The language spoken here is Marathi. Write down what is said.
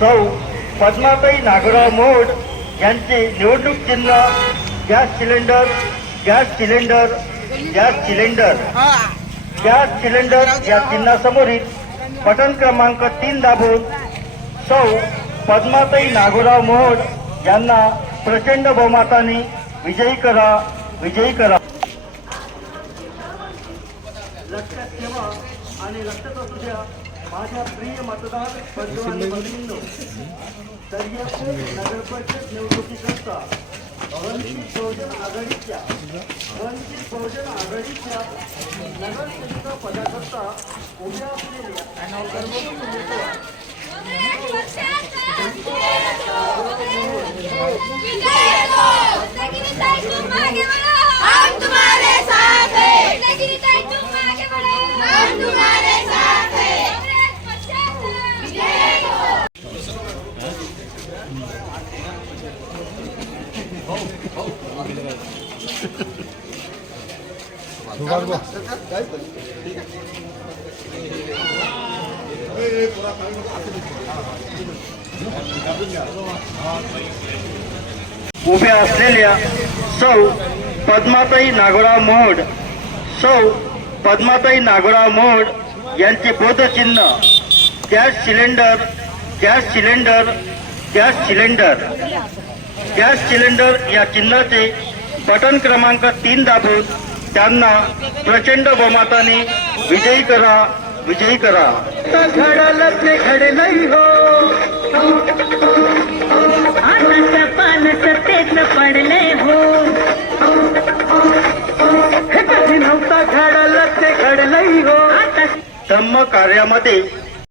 सौ पद्माताई नागराव मोड यांचे निवडणूक चिन्ह gas cylinder gas cylinder gas cylinder. Gas cylinder या चिन्हासमोरील बटन क्रमांक तीन दाबून सौ पद्माताई नागोराव मोहोड यांना प्रचंड बहुमताने विजयी करा विजयी करा. लक्षात ठेवा आणि लक्षात असू द्या. माझ्या प्रिय मतदार बंधू आणि भगिनींनो दर्यापूर नगर परिषद निवडणुकीकरता वंचित बहुजन आघाडीच्या वंचित बहुजन आघाडीच्या नगरसेविका पदाकरता उभ्या असलेल्या सर्व उमेदवार उभ्या असलेल्या सौ पद्माताई नागोराव मोड सौ पद्माताई नागोराव मोड यांचे बोधचिन्ह gas cylinder gas cylinder gas cylinder. Gas cylinder या चिन्हाचे बटन क्रमांक तीन दाबून त्यांना प्रचंड बहुमताने विजयी करा विजयी करा. ते घडलंही हो. पडले हो. हे हो. धम्म कार्यामध्ये